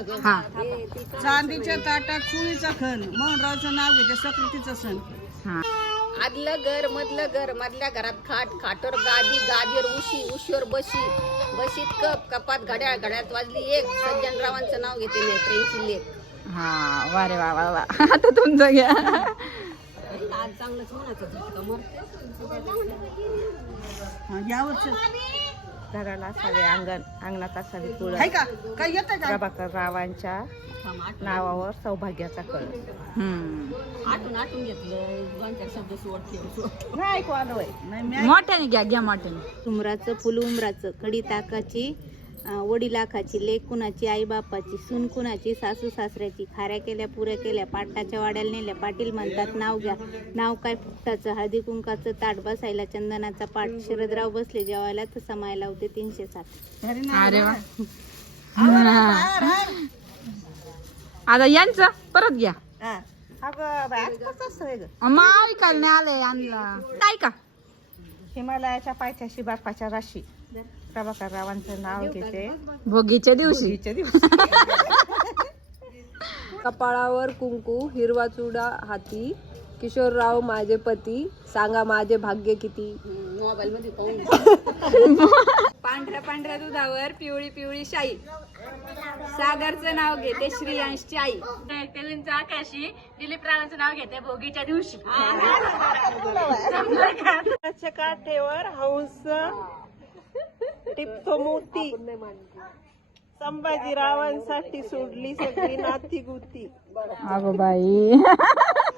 हा. चांदीच्या ताटात चुळीचा खण. मोहनरावचं नाव घेते सकृतीचं सण. हा. आदलं घर मधलं घर मधल्या घरात खाट खाटवर गादी गादीवर उशी उशीवर बशी. बशीत कप कपात घड्याळ घड्यात वाजली एक. सज्जनरावांचं नाव घेते नेत्रेंची लेख. हा वा रे वा वा वा. आता तुमचं घ्या. चांगलंच म्हणायचं? हा, यावरचं घराला असावे अंगण अंगणात असावी तुळस. आहे का? काय येतं का प्रभाकर रावांच्या नावावर सौभाग्याचा कळस हम्म. आठून आठून घेतलं. शब्द नाही ऐकू मोठ्याने घ्या घ्या मोठ्याने. उमराचं फुल उमराचं कडी ताकाची अं, वडी लाखाची लेक कुणाची आई बापाची सून कुणाची सासू सासऱ्याची खाऱ्या केल्या पुऱ्या केल्या पाटाच्या वाड्याला नेल्या पाटील म्हणतात नाव घ्या. नाव काय फुकटाचं? हळदी कुंकाचं ताट बसायला चंदनाचा पाठ शरदराव बसले जेवायला तर समायला होते तीनशे वा. आता यांचं परत घ्या? मग ऐकायला नाही आलंय आणलं. काय का हिमालयाच्या पायथ्याशी बर्फाच्या राशी. प्रभाकर रावांचं नाव घेते. भोगीच्या दिवशी. भोगीच्या दिवशी. कपाळावर कुंकू हिरवा चुडा हाती. किशोरराव माझे पती. सांगा माझे भाग्य किती? मोबाईल मध्ये पांढऱ्या पांढऱ्या दुधावर पिवळी पिवळी शाई. सागरचं नाव घेते श्रीयांशची आई. आकाशी दिलीप रावांचं नाव घेते भोगीच्या दिवशी. काठेवर हंस टिपतो मोती संभाजीरावांसाठी सोडली सगळी नाती गुती. अगो बाई.